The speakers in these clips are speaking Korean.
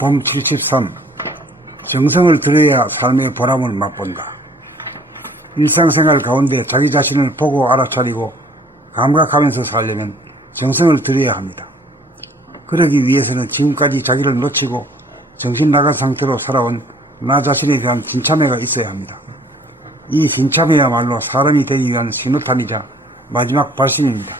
봄 73. 정성을 들여야 삶의 보람을 맛본다. 일상생활 가운데 자기 자신을 보고 알아차리고 감각하면서 살려면 정성을 들여야 합니다. 그러기 위해서는 지금까지 자기를 놓치고 정신 나간 상태로 살아온 나 자신에 대한 진참회가 있어야 합니다. 이 진참회야말로 사람이 되기 위한 신호탄이자 마지막 발신입니다.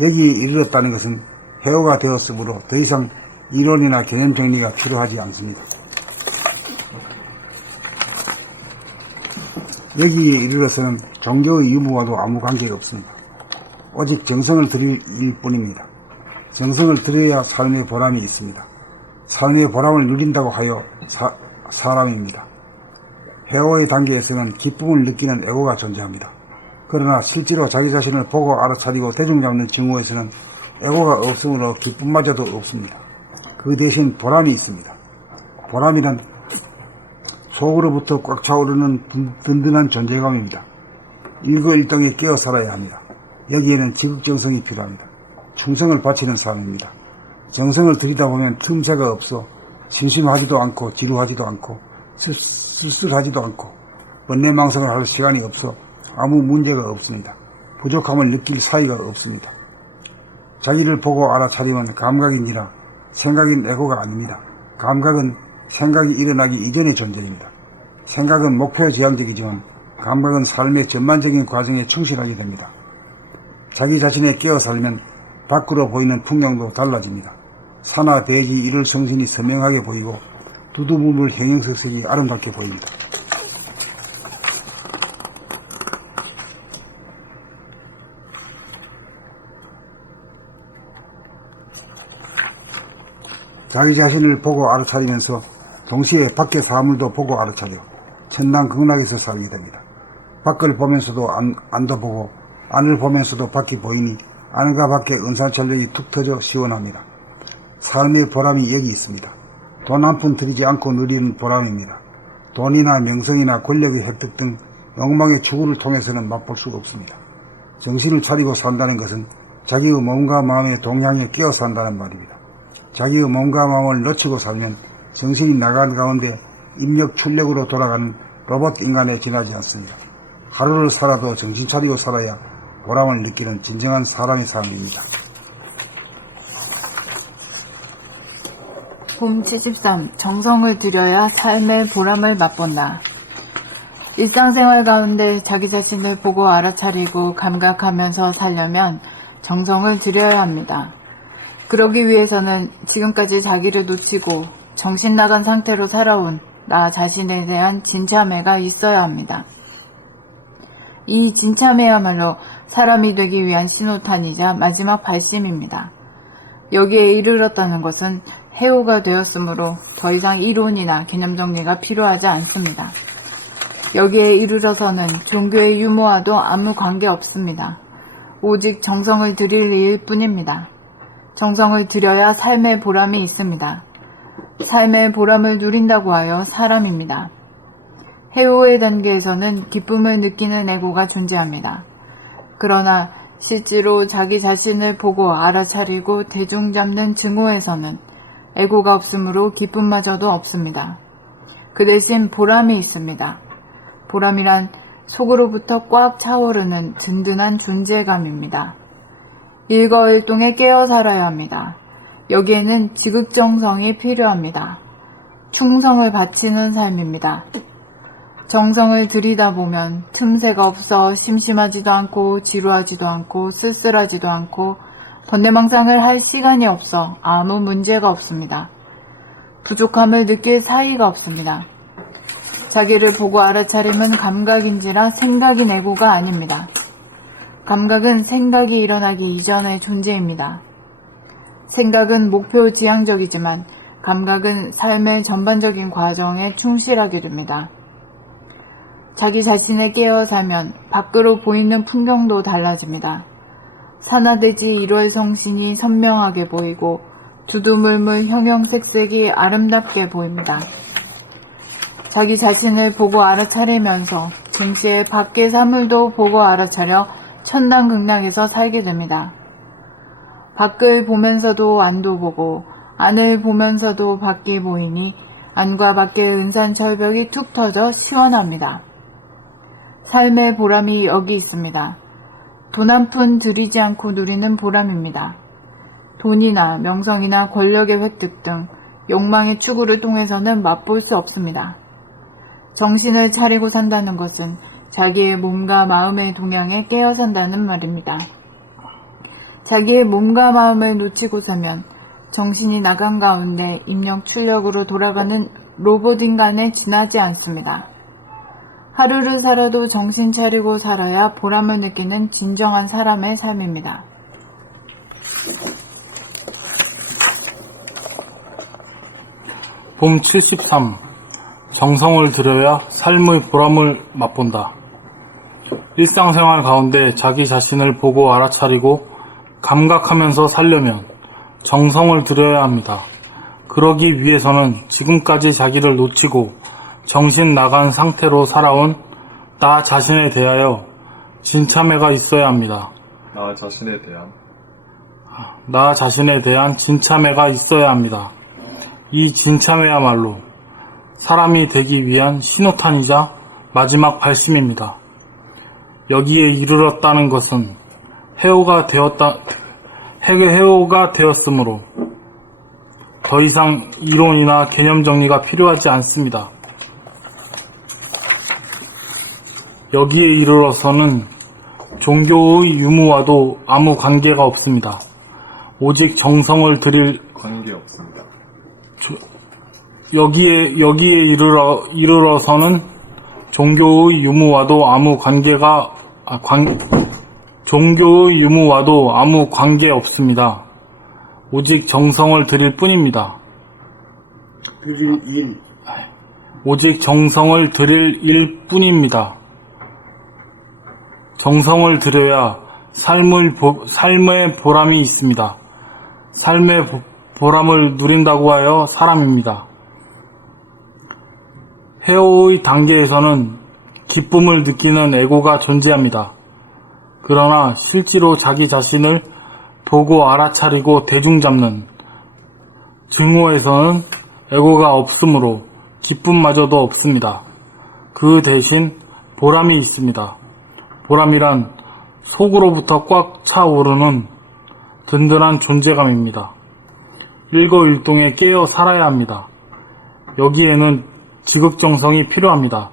여기에 이르렀다는 것은 해오가 되었으므로 더 이상 이론이나 개념 정리가 필요하지 않습니다. 여기에 이르러서는 종교의 유무와도 아무 관계가 없습니다. 오직 정성을 들일 뿐입니다. 정성을 들여야 삶의 보람이 있습니다. 삶의 보람을 누린다고 하여 사람입니다. 해오의 단계에서는 기쁨을 느끼는 에고가 존재합니다. 그러나 실제로 자기 자신을 보고 알아차리고 대중 잡는 증오에서는 에고가 없으므로 기쁨마저도 없습니다. 그 대신 보람이 있습니다. 보람이란 속으로부터 꽉 차오르는 든든한 존재감입니다. 일거일동에 깨어 살아야 합니다. 여기에는 지극정성이 필요합니다. 충성을 바치는 삶입니다. 정성을 들이다 보면 틈새가 없어 심심하지도 않고 지루하지도 않고 쓸쓸하지도 않고 번뇌망상을 할 시간이 없어 아무 문제가 없습니다. 부족함을 느낄 사이가 없습니다. 자기를 보고 알아차리면 감각이니라 생각인 에고가 아닙니다. 감각은 생각이 일어나기 이전의 존재입니다. 생각은 목표 지향적이지만 감각은 삶의 전반적인 과정에 충실하게 됩니다. 자기 자신에 깨어 살면 밖으로 보이는 풍경도 달라집니다. 산하 대지 이를 성신이 선명하게 보이고 두두물물 형형색색이 아름답게 보입니다. 자기 자신을 보고 알아차리면서 동시에 밖의 사물도 보고 알아차려 천당극락에서 살게 됩니다. 밖을 보면서도 안도 보고 안을 보면서도 밖이 보이니 안과 밖의 은산철력이 툭 터져 시원합니다. 삶의 보람이 여기 있습니다. 돈 한 푼 들이지 않고 누리는 보람입니다. 돈이나 명성이나 권력의 획득 등 욕망의 추구를 통해서는 맛볼 수가 없습니다. 정신을 차리고 산다는 것은 자기의 몸과 마음의 동향에 깨어 산다는 말입니다. 자기의 몸과 마음을 놓치고 살면 정신이 나간 가운데 입력 출력으로 돌아가는 로봇 인간에 지나지 않습니다. 하루를 살아도 정신 차리고 살아야 보람을 느끼는 진정한 사람의 삶입니다. 봄 73. 정성을 들여야 삶의 보람을 맛본다. 일상생활 가운데 자기 자신을 보고 알아차리고 감각하면서 살려면 정성을 들여야 합니다. 그러기 위해서는 지금까지 자기를 놓치고 정신 나간 상태로 살아온 나 자신에 대한 진참회가 있어야 합니다. 이 진참회야말로 사람이 되기 위한 신호탄이자 마지막 발심입니다. 여기에 이르렀다는 것은 해오가 되었으므로 더 이상 이론이나 개념 정리가 필요하지 않습니다. 여기에 이르러서는 종교의 유무와도 아무 관계 없습니다. 오직 정성을 들일 일 뿐입니다. 정성을 들여야 삶의 보람이 있습니다. 삶의 보람을 누린다고 하여 사람입니다. 해오의 단계에서는 기쁨을 느끼는 에고가 존재합니다. 그러나 실제로 자기 자신을 보고 알아차리고 대중 잡는 증오에서는 에고가 없으므로 기쁨마저도 없습니다. 그 대신 보람이 있습니다. 보람이란 속으로부터 꽉 차오르는 든든한 존재감입니다. 일거일동에 깨어 살아야 합니다. 여기에는 지극정성이 필요합니다. 충성을 바치는 삶입니다. 정성을 들이다 보면 틈새가 없어 심심하지도 않고 지루하지도 않고 쓸쓸하지도 않고 번뇌망상을 할 시간이 없어 아무 문제가 없습니다. 부족함을 느낄 사이가 없습니다. 자기를 보고 알아차림은 감각인지라 생각인 에고가 아닙니다. 감각은 생각이 일어나기 이전의 존재입니다. 생각은 목표 지향적이지만 감각은 삶의 전반적인 과정에 충실하게 됩니다. 자기 자신에 깨어 살면 밖으로 보이는 풍경도 달라집니다. 산하대지 1월 성신이 선명하게 보이고 두두물물 형형색색이 아름답게 보입니다. 자기 자신을 보고 알아차리면서 동시에 밖의 사물도 보고 알아차려 천당극락에서 살게 됩니다. 밖을 보면서도 안도 보고 안을 보면서도 밖이 보이니 안과 밖의 은산 철벽이 툭 터져 시원합니다. 삶의 보람이 여기 있습니다. 돈 한 푼 들이지 않고 누리는 보람입니다. 돈이나 명성이나 권력의 획득 등 욕망의 추구를 통해서는 맛볼 수 없습니다. 정신을 차리고 산다는 것은 자기의 몸과 마음의 동향에 깨어 산다는 말입니다. 자기의 몸과 마음을 놓치고 사면 정신이 나간 가운데 입력 출력으로 돌아가는 로봇 인간에 지나지 않습니다. 하루를 살아도 정신 차리고 살아야 보람을 느끼는 진정한 사람의 삶입니다. 봄 73. 정성을 들여야 삶의 보람을 맛본다. 일상생활 가운데 자기 자신을 보고 알아차리고 감각하면서 살려면 정성을 들여야 합니다. 그러기 위해서는 지금까지 자기를 놓치고 정신 나간 상태로 살아온 나 자신에 대하여 진참회가 있어야 합니다. 나 자신에 대한 진참회가 있어야 합니다. 이 진참회야말로 사람이 되기 위한 신호탄이자 마지막 발심입니다. 여기에 이르렀다는 것은 해오가 되었으므로 더 이상 이론이나 개념 정리가 필요하지 않습니다. 여기에 이르러서는 종교의 유무와도 아무 관계가 없습니다. 오직 정성을 들일 관계 없습니다. 여기에 이르러서는 종교의 유무와도 아무 관계 없습니다. 오직 정성을 들일 뿐입니다. 오직 정성을 들일 일 뿐입니다. 정성을 들여야 삶의 보람이 있습니다. 삶의 보람을 누린다고 하여 사람입니다. 해오의 단계에서는 기쁨을 느끼는 에고가 존재합니다. 그러나 실제로 자기 자신을 보고 알아차리고 대중 잡는 증오에서는 에고가 없으므로 기쁨마저도 없습니다. 그 대신 보람이 있습니다. 보람이란 속으로부터 꽉 차오르는 든든한 존재감입니다. 일거일동에 깨어 살아야 합니다. 여기에는 지극정성이 필요합니다.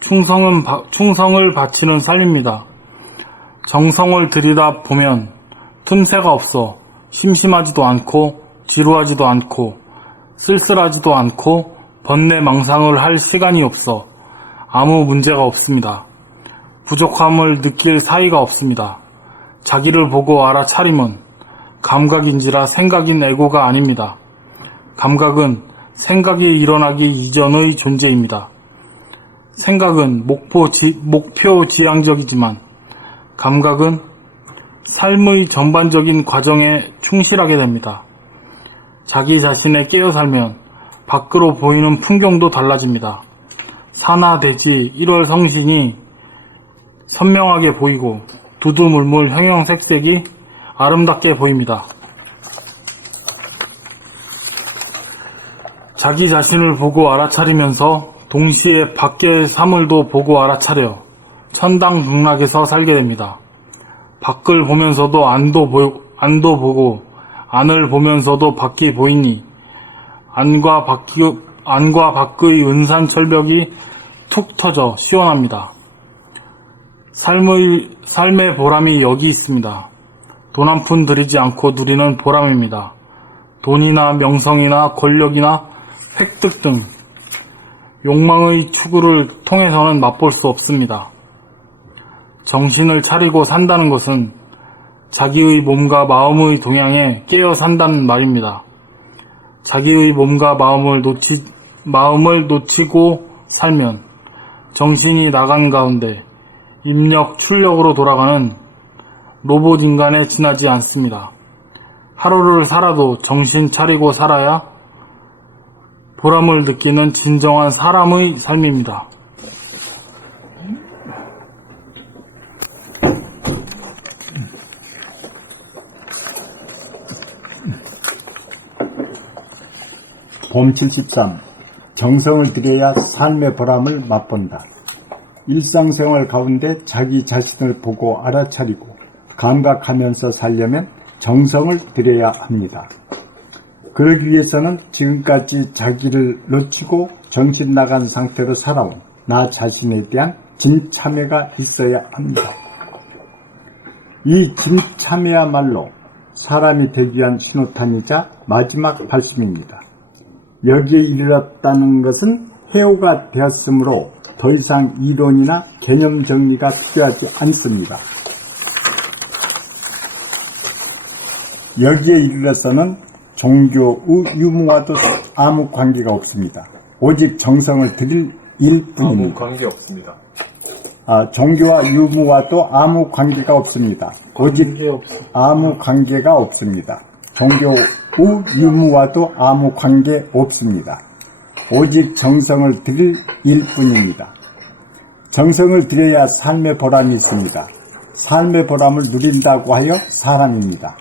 충성을 바치는 삶입니다. 정성을 들이다 보면 틈새가 없어 심심하지도 않고 지루하지도 않고 쓸쓸하지도 않고 번뇌망상을 할 시간이 없어 아무 문제가 없습니다. 부족함을 느낄 사이가 없습니다. 자기를 보고 알아차림은 감각인지라 생각인 에고가 아닙니다. 감각은 생각이 일어나기 이전의 존재입니다. 생각은 목표지향적이지만 감각은 삶의 전반적인 과정에 충실하게 됩니다. 자기 자신에 깨어 살면 밖으로 보이는 풍경도 달라집니다. 산하 대지 1월 성신이 선명하게 보이고 두두물물 형형색색이 아름답게 보입니다. 자기 자신을 보고 알아차리면서 동시에 밖의 사물도 보고 알아차려 천당극락에서 살게 됩니다. 밖을 보면서도 안도 보고 안을 보면서도 밖이 보이니 안과 밖의 은산철벽이 툭 터져 시원합니다. 삶의 보람이 여기 있습니다. 돈 한 푼 들이지 않고 누리는 보람입니다. 돈이나 명성이나 권력이나 획득 등 욕망의 추구를 통해서는 맛볼 수 없습니다. 정신을 차리고 산다는 것은 자기의 몸과 마음의 동향에 깨어 산다는 말입니다. 자기의 몸과 마음을 놓치고 살면 정신이 나간 가운데 입력, 출력으로 돌아가는 로봇 인간에 지나지 않습니다. 하루를 살아도 정신 차리고 살아야 보람을 느끼는 진정한 사람의 삶입니다. 봄 73. 정성을 들여야 삶의 보람을 맛본다. 일상생활 가운데 자기 자신을 보고 알아차리고 감각하면서 살려면 정성을 들여야 합니다. 그러기 위해서는 지금까지 자기를 놓치고 정신 나간 상태로 살아온 나 자신에 대한 진참회가 있어야 합니다. 이 진참회야말로 사람이 되기 위한 신호탄이자 마지막 발심입니다. 여기에 이르렀다는 것은 해오가 되었으므로 더 이상 이론이나 개념 정리가 필요하지 않습니다. 여기에 이르러서는 종교의 유무와도 아무 관계가 없습니다. 오직 정성을 들일 일 아무 뿐입니다. 관계 없습니다. 종교와 유무와도 아무 관계가 없습니다. 오직 아무 관계가 없습니다. 종교의 유무와도 아무 관계 없습니다. 오직 정성을 들일 일 뿐입니다. 정성을 들여야 삶의 보람이 있습니다. 삶의 보람을 누린다고 하여 사람입니다.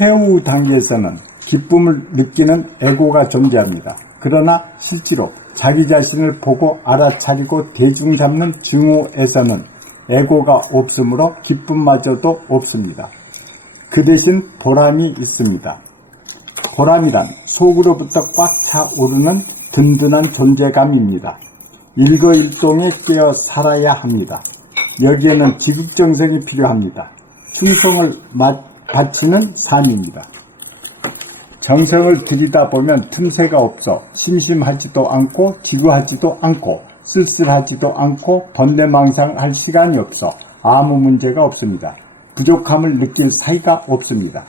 해오 단계에서는 기쁨을 느끼는 에고가 존재합니다. 그러나 실제로 자기 자신을 보고 알아차리고 대중 잡는 증오에서는 에고가 없으므로 기쁨마저도 없습니다. 그 대신 보람이 있습니다. 보람이란 속으로부터 꽉 차오르는 든든한 존재감입니다. 일거일동에 깨어 살아야 합니다. 여기에는 지극정성이 필요합니다. 충성을 바치는 삶입니다. 정성을 들이다 보면 틈새가 없어 심심하지도 않고 지루하지도 않고 쓸쓸하지도 않고 번뇌망상할 시간이 없어 아무 문제가 없습니다. 부족함을 느낄 사이가 없습니다.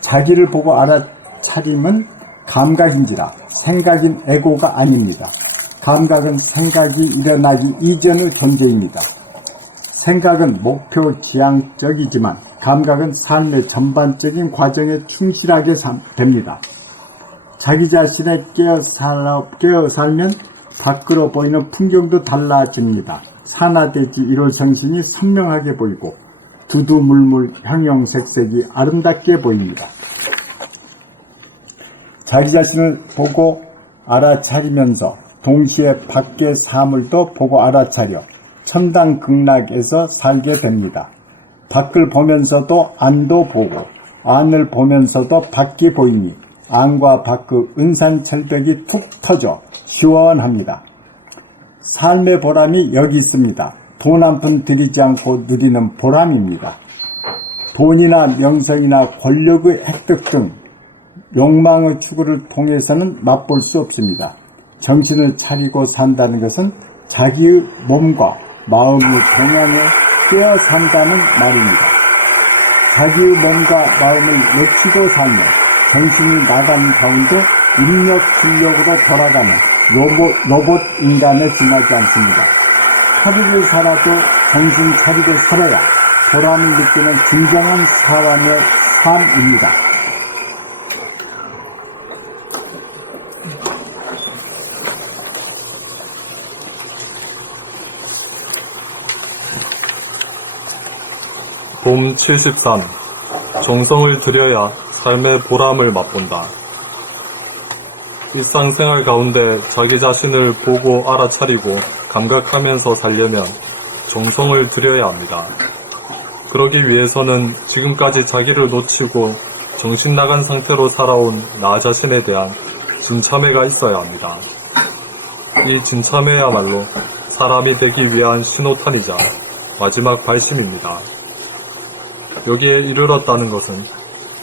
자기를 보고 알아차림은 감각인지라 생각인 에고가 아닙니다. 감각은 생각이 일어나기 이전의 존재입니다. 생각은 목표 지향적이지만 감각은 삶의 전반적인 과정에 충실하게 됩니다. 자기 자신에 깨어 살면 밖으로 보이는 풍경도 달라집니다. 산화대지 1월 성신이 선명하게 보이고 두두물물 형형색색이 아름답게 보입니다. 자기 자신을 보고 알아차리면서 동시에 밖의 사물도 보고 알아차려 천당극락에서 살게 됩니다. 밖을 보면서도 안도 보고 안을 보면서도 밖이 보이니 안과 밖의 은산철벽이 툭 터져 시원합니다. 삶의 보람이 여기 있습니다. 돈 한 푼 들이지 않고 누리는 보람입니다. 돈이나 명성이나 권력의 획득 등 욕망의 추구를 통해서는 맛볼 수 없습니다. 정신을 차리고 산다는 것은 자기의 몸과 마음의 동향에 깨어 산다는 말입니다. 자기의 몸과 마음을 놓치고 살며 정신이 나가는 가운데 인력 실력으로 돌아가는 로봇 인간에 지나지 않습니다. 하루를 살아도 정신 차리고 살아야 보람을 느끼는 진정한 사람의 삶입니다. 봄 73. 정성을 들여야 삶의 보람을 맛본다. 일상생활 가운데 자기 자신을 보고 알아차리고 감각하면서 살려면 정성을 들여야 합니다. 그러기 위해서는 지금까지 자기를 놓치고 정신 나간 상태로 살아온 나 자신에 대한 진참회가 있어야 합니다. 이 진참회야말로 사람이 되기 위한 신호탄이자 마지막 발심입니다. 여기에 이르렀다는 것은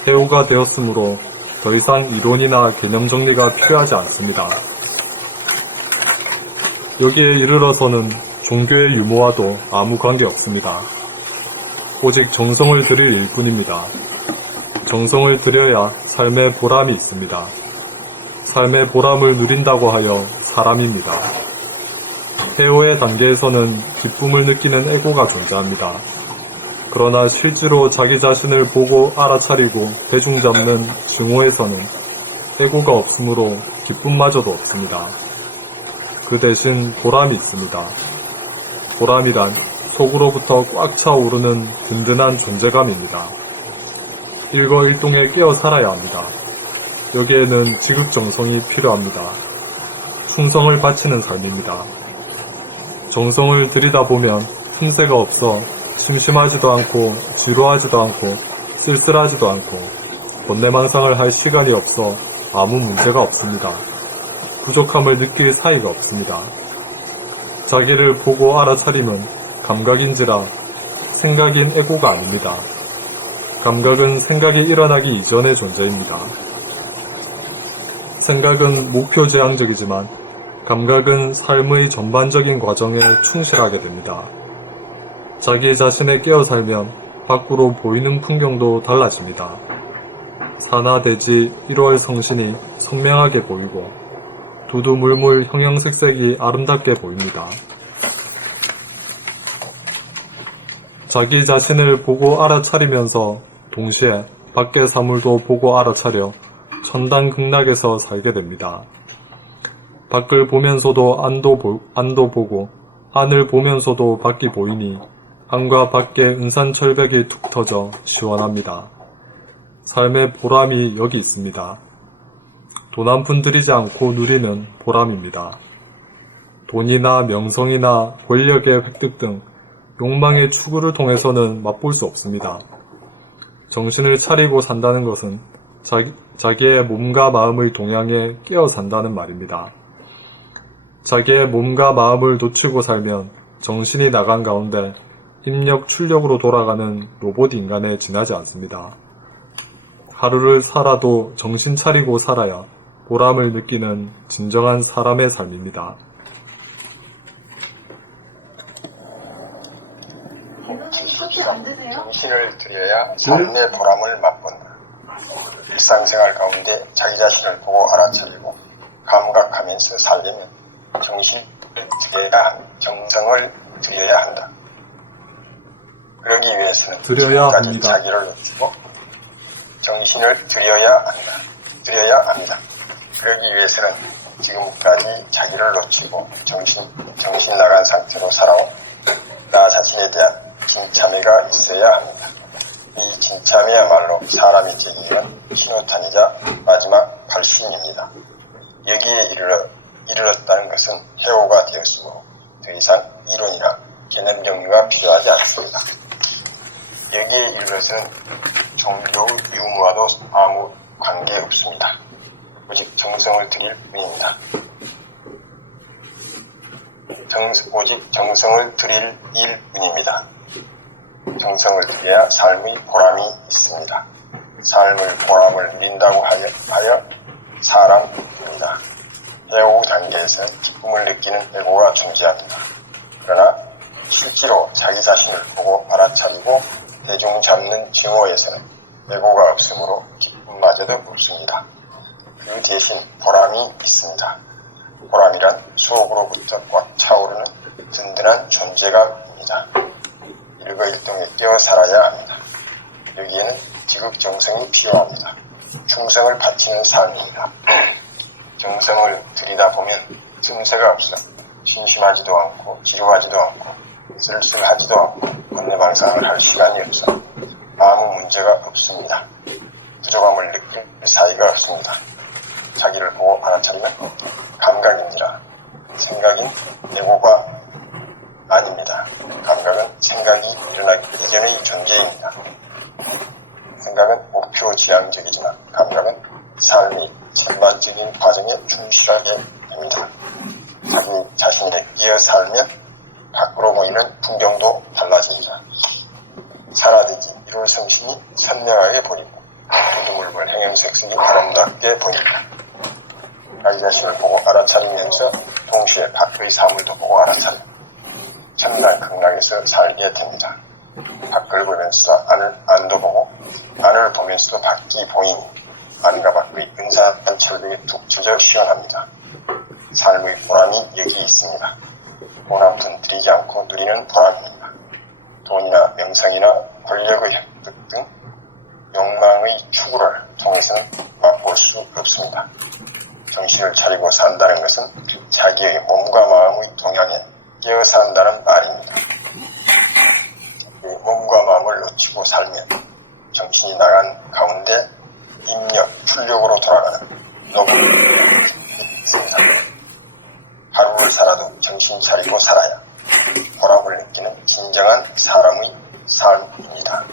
해오가 되었으므로 더 이상 이론이나 개념 정리가 필요하지 않습니다. 여기에 이르러서는 종교의 유무와도 아무 관계 없습니다. 오직 정성을 들일 일뿐입니다. 정성을 들여야 삶의 보람이 있습니다. 삶의 보람을 누린다고 하여 사람입니다. 해오의 단계에서는 기쁨을 느끼는 에고가 존재합니다. 그러나 실제로 자기 자신을 보고 알아차리고 대중 잡는 증오에서는 에고가 없으므로 기쁨마저도 없습니다. 그 대신 보람이 있습니다. 보람이란 속으로부터 꽉 차오르는 든든한 존재감입니다. 일거일동에 깨어 살아야 합니다. 여기에는 지극정성이 필요합니다. 충성을 바치는 삶입니다. 정성을 들이다 보면 힘새가 없어 심심하지도 않고 지루하지도 않고 쓸쓸하지도 않고 본내만상을 할 시간이 없어 아무 문제가 없습니다. 부족함을 느낄 사이가 없습니다. 자기를 보고 알아차림은 감각인지라 생각인 에고가 아닙니다. 감각은 생각이 일어나기 이전의 존재입니다. 생각은 목표지향적이지만 감각은 삶의 전반적인 과정에 충실하게 됩니다. 자기 자신에 깨어 살면 밖으로 보이는 풍경도 달라집니다. 산하 대지 1월 성신이 선명하게 보이고 두두물물 형형색색이 아름답게 보입니다. 자기 자신을 보고 알아차리면서 동시에 밖의 사물도 보고 알아차려 천당극락에서 살게 됩니다. 밖을 보면서도 안도 보고 안을 보면서도 밖이 보이니 안과 밖의 은산철벽이 툭 터져 시원합니다. 삶의 보람이 여기 있습니다. 돈 한 푼 들이지 않고 누리는 보람입니다. 돈이나 명성이나 권력의 획득 등 욕망의 추구를 통해서는 맛볼 수 없습니다. 정신을 차리고 산다는 것은 자기의 몸과 마음의 동향에 깨어 산다는 말입니다. 자기의 몸과 마음을 놓치고 살면 정신이 나간 가운데 입력 출력으로 돌아가는 로봇 인간에 지나지 않습니다. 하루를 살아도 정신 차리고 살아야 보람을 느끼는 진정한 사람의 삶입니다. 정신을 들여야 삶의 보람을 맛본다. 일상생활 가운데 자기 자신을 보고 알아차리고 감각하면서 살려면 정신을 들여야 한다. 정성을 들여야 한다. 그러기 위해서는 들여야 지금까지 합니다. 자기를 놓치고 정신을 들여야 합니다. 그러기 위해서는 지금까지 자기를 놓치고 정신 나간 상태로 살아온 나 자신에 대한 진참회가 있어야 합니다. 이 진참이야말로 사람이 되기 위한 신호탄이자 마지막 발신입니다. 여기에 이르렀다는 것은 해오가 되었으므로 더 이상 이론이나 개념 정리가 필요하지 않습니다. 여기에 이르러서는 종교의 유무와도 아무 관계없습니다. 오직 정성을 드릴 뿐입니다. 오직 정성을 드릴 일뿐입니다. 정성을 드려야 삶의 보람이 있습니다. 삶의 보람을 누린다고 하여 사랑입니다. 애호 단계에서는 기쁨을 느끼는 애고가 존재합니다. 그러나 실제로 자기 자신을 보고 알아차리고 대중 잡는 증오에서는 애고가 없으므로 기쁨마저도 없습니다. 그 대신 보람이 있습니다. 보람이란 속으로부터 꽉 차오르는 든든한 존재감입니다. 일거일동에 깨어 살아야 합니다. 여기에는 지극정성이 필요합니다. 충성을 바치는 삶입니다. 정성을 들이다 보면 틈새가 없어 심심하지도 않고 지루하지도 않고 쓸쓸하지도 않고 번뇌방상을 할 시간이 없어 아무 문제가 없습니다. 부족함을 느낄 사이가 없습니다. 자기를 보고 알아차리면 감각이니라. 생각인 에고가 아닙니다. 감각은 생각이 일어나기 이전의 존재입니다. 생각은 목표지향적이지만 감각은 삶의 전반적인 과정에 충실하게 됩니다. 자기 자신에 끼어 살면 밖으로 보이는 풍경도 달라집니다. 산하대지 1월 성신이 선명하게 보이고 두두물물 행행색색이 아름답게 보입니다. 자기 자신을 보고 알아차리면서 동시에 밖의 사물도 보고 알아차려 천당 극락에서 살게 됩니다. 밖을 보면서 안도 보고 안을 보면서도 밖이 보이니 안과 밖의 은사한 철벽에 툭 쳐져 시원합니다. 삶의 보람이 여기 있습니다. 돈 한 푼 들이지 않고 누리는 보람입니다. 돈이나 명성이나 권력의 획득 등 욕망의 추구를 통해서는 맛볼 수 없습니다. 정신을 차리고 산다는 것은 자기의 몸과 마음의 동향에 깨어 산다는 말입니다. 몸과 마음을 놓치고 살면 정신이 나간 가운데 입력, 출력으로 돌아가는 노블 있습니다. 하루를 살아도 정신 차리고 살아야 보람을 느끼는 진정한 사람의 삶입니다.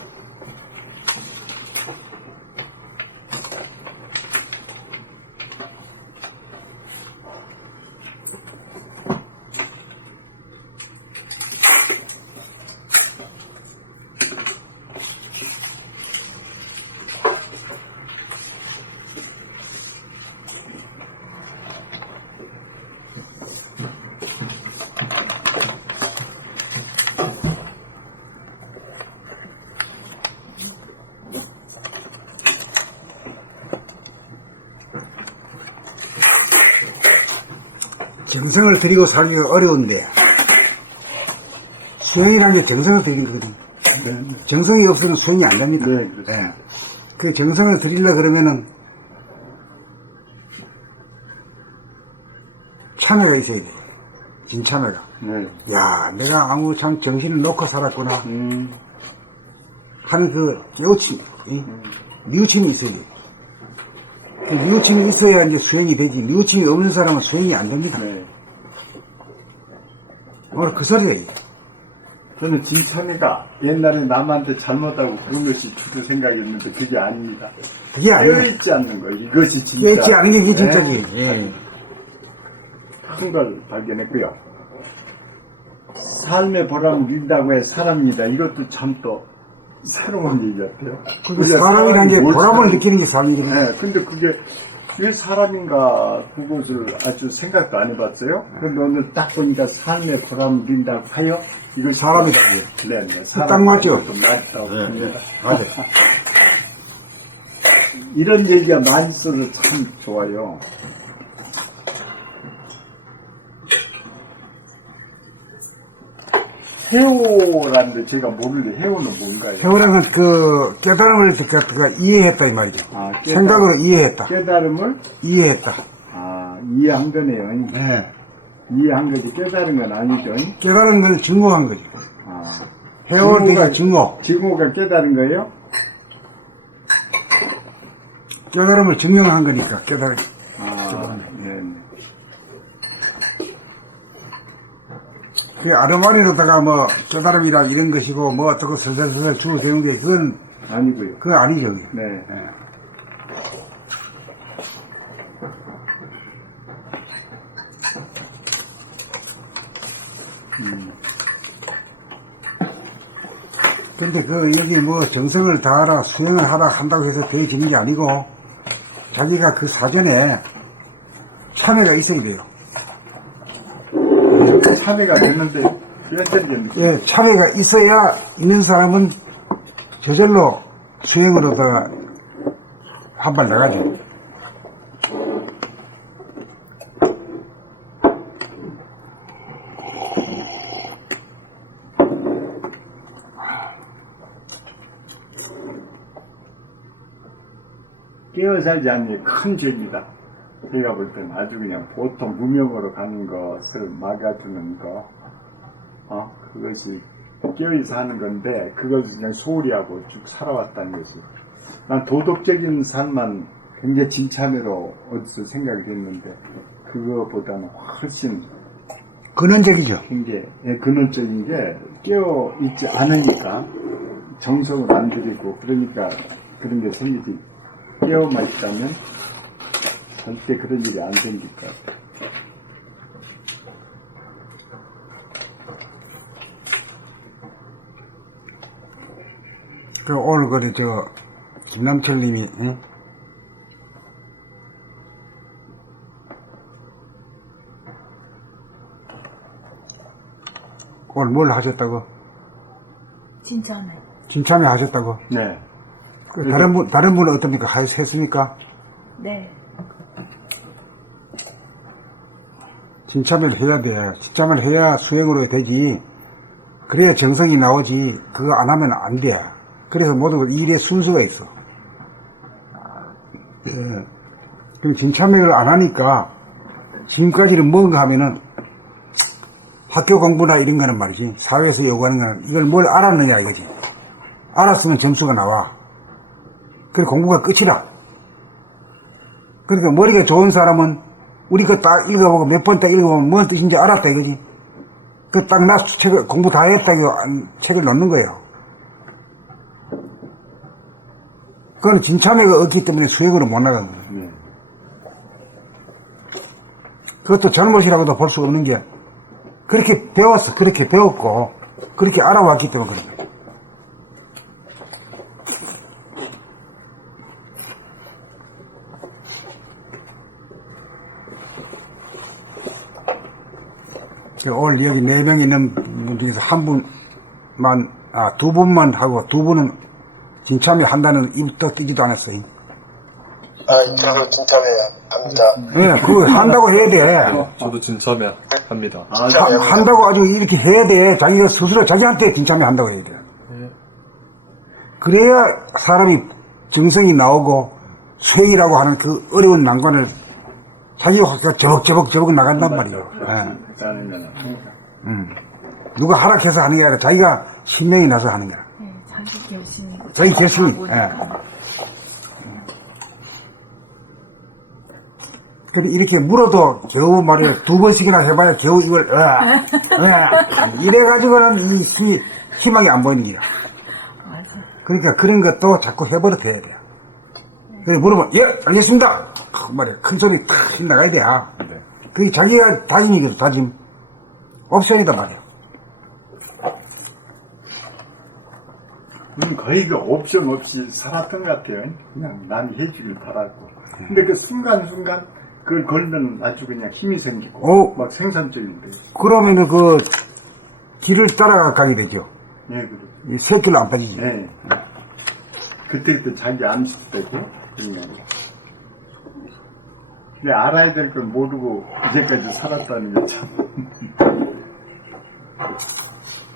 정성을 들이고 살기가 어려운데 수행이라는 게 정성을 들이는 거거든요. 정성이 없으면 수행이 안 됩니다. 네, 그렇죠. 예. 그 정성을 들이려 그러면은 참회가 있어야 돼요. 진참회가. 네. 야, 내가 아무 참 정신을 놓고 살았구나 하는 그 깨우침, 뉘우침이 있어야 돼요. 그 뉘우침이 있어야 이제 수행이 되지. 뉘우침이 없는 사람은 수행이 안 됩니다. 네. 오늘 그 소리예요. 저는 진참회가 옛날에 남한테 잘못하고 그런 것이 주도 생각했는데 그게 아닙니다. 그게 아니에요. 깨어있지 않는 거 이것이 진짜. 깨있지 않은 게 이게 진짜지. 예. 큰 걸 발견했고요. 삶의 보람을 누린다고 해 사람입니다. 이것도 참 또 새로운 얘기 같아요. 그 사람이라는 게 뭘 보람을 사람- 느끼는 게 삶이거든요. 네, 근데 그게 왜 사람인가 그것을 아주 생각도 안 해봤어요. 그런데 오늘 딱 보니까 삶의 보람을 누린다고 하여 이것이 사람이다. 네, 네. 딱 맞죠? 맞다고 봅니다. 맞아요. 이런 얘기가 많이 있어서 참 좋아요. 해오라는데 제가 모르는데 해오는 뭔가요? 세월은 그 깨달음을 이해했다 이 말이죠. 아, 생각으로 이해했다. 깨달음을 이해했다. 이해한 거네요. 네. 이해한 거지 깨달은 건 아니죠. 깨달은 건 증오한 거죠. 해올 되게 증오. 증오가 깨달은 거예요? 깨달음을 증명한 거니까 깨달음. 네. 그 아르마리로다가 뭐 깨달음이라 이런 것이고 뭐 어떻게 슬슬슬 주고 되는 게 그건 아니고요. 그건 아니죠. 그게. 네. 근데 그 여기 뭐 정성을 다하라 수행을 하라 한다고 해서 되어지는 게 아니고 자기가 그 사전에 참회가 있어야 돼요. 참회가 됐는데 현재는 예, 참회가 있어야 있는 사람은 저절로 수행으로다가 한 발 나가죠. 깨어 살지 않는 큰 죄입니다. 제가 볼 때는 아주 그냥 보통 무명으로 가는 것을 막아주는 거, 그것이 깨어 사는 건데, 그것을 그냥 소홀히 하고 쭉 살아왔다는 것이. 난 도덕적인 삶만 굉장히 진참회로 어디서 생각이 됐는데, 그거보다는 훨씬 근원적이죠. 굉장히 근원적인 게 깨어 있지 않으니까 정성을 안 들이고, 그러니까 그런 게 생기지. 깨어만 있다면 절대 그런 일이 안 생길 것 같아요. 그 오늘 그래 저 김남철님이 응? 오늘 뭘 하셨다고? 진짜네. 진참회 하셨다고? 네. 그 다른 분은 어떻습니까? 했습니까? 네. 진참회를 해야 돼. 진참회를 해야 수행으로 되지. 그래야 정성이 나오지. 그거 안 하면 안 돼. 그래서 모든 일의 순서가 있어. 예. 그럼 진참회를 안 하니까 지금까지는 뭔가 하면은 학교 공부나 이런 거는 말이지. 사회에서 요구하는 거는 이걸 뭘 알았느냐 이거지. 알았으면 점수가 나와. 그래 공부가 끝이라. 그러니까 머리가 좋은 사람은 우리 거 딱 읽어보고 몇 번 딱 읽어보면 뭔 뜻인지 알았다 이거지. 그 딱 나 책을 공부 다 했다 이거 책을 놓는 거예요. 그건 진참회가 없기 때문에 수행으로 못 나간 거예요. 네. 그것도 잘못이라고도 볼 수 없는 게 그렇게 배웠어. 그렇게 배웠고 그렇게 알아왔기 때문에 그런 거예요. 오늘 여기 4명 있는 분 중에서 두 분만 하고 두 분은 진참회 한다는 입도 뛰지도 않았어요. 저도 진참회 합니다. 예, 그거 한다고 해야 돼. 저도 진참회 합니다. 한다고 아주 이렇게 해야 돼. 자기가 스스로 자기한테 진참회 한다고 해야 돼. 그래야 사람이 정성이 나오고 수행이라고 하는 그 어려운 난관을 자기가 저벅저벅 나간단 말이에요. 예. 누가 허락해서 하는 게 아니라 자기가 신명이 나서 하는 거야. 네, 자기 결심이. 자기 결심이. 그래 이렇게 물어도 겨우 말이야 2번씩이나 해봐야 겨우 이걸 이래가지고는 이 희망이 안 보이는 거야. 맞아. 그러니까 그런 것도 자꾸 해버릇 해야 돼요. 그래 물으면 예 알겠습니다. 말이야 큰 소리 탁 나가야 돼. 그게 자기가 다짐이거든. 다짐. 옵션이다 말이야. 거의 그 옵션 없이 살았던 것 같아요. 그냥 남이 해주길 바라고. 근데 그 순간순간 그걸 걸면 아주 그냥 힘이 생기고 막 생산적인데. 그러면은 그 길을 따라가게 되죠. 네, 그렇죠. 새길로 안 빠지지. 네. 그때 자기 암시도 되고 그런 거. 근데 알아야 될 걸 모르고 이제까지 살았다는 게 참.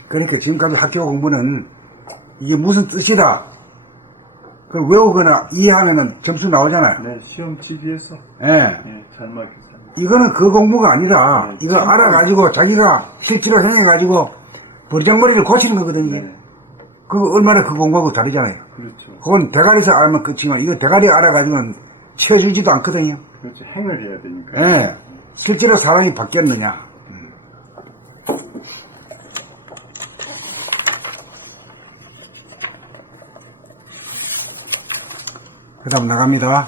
그러니까 지금까지 학교 공부는 이게 무슨 뜻이다. 그걸 외우거나 이해하면은 점수 나오잖아요. 네, 시험 치비해서. 예. 네, 잘 맞겠어요. 이거는 그 공부가 아니라 네, 이걸 알아가지고 자기가 실제로 생각해가지고 버리장머리를 고치는 거거든요. 네. 그거 얼마나 그 공부하고 다르잖아요. 그렇죠. 그건 대가리에서 알면 끝이지만 이거 대가리 알아가지고는 채워주지도 않거든요. 그렇죠. 행을 해야 되니까. 예. 실제로 사람이 바뀌었느냐. 그 다음 나갑니다.